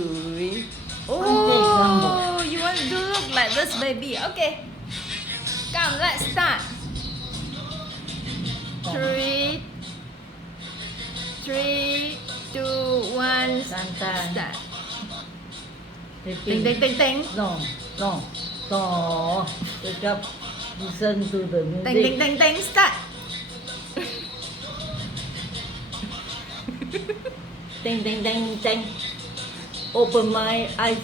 three. take one Oh, you want to look like this baby? Okay. Come, let's start. Three, three, two, one. Santai. Start. Repeat. Ting ting ting ting. No, no. So, wake up, listen to the music. Ting ting ting ting. Start. Ding, ding, ding, ding. Open my eyes.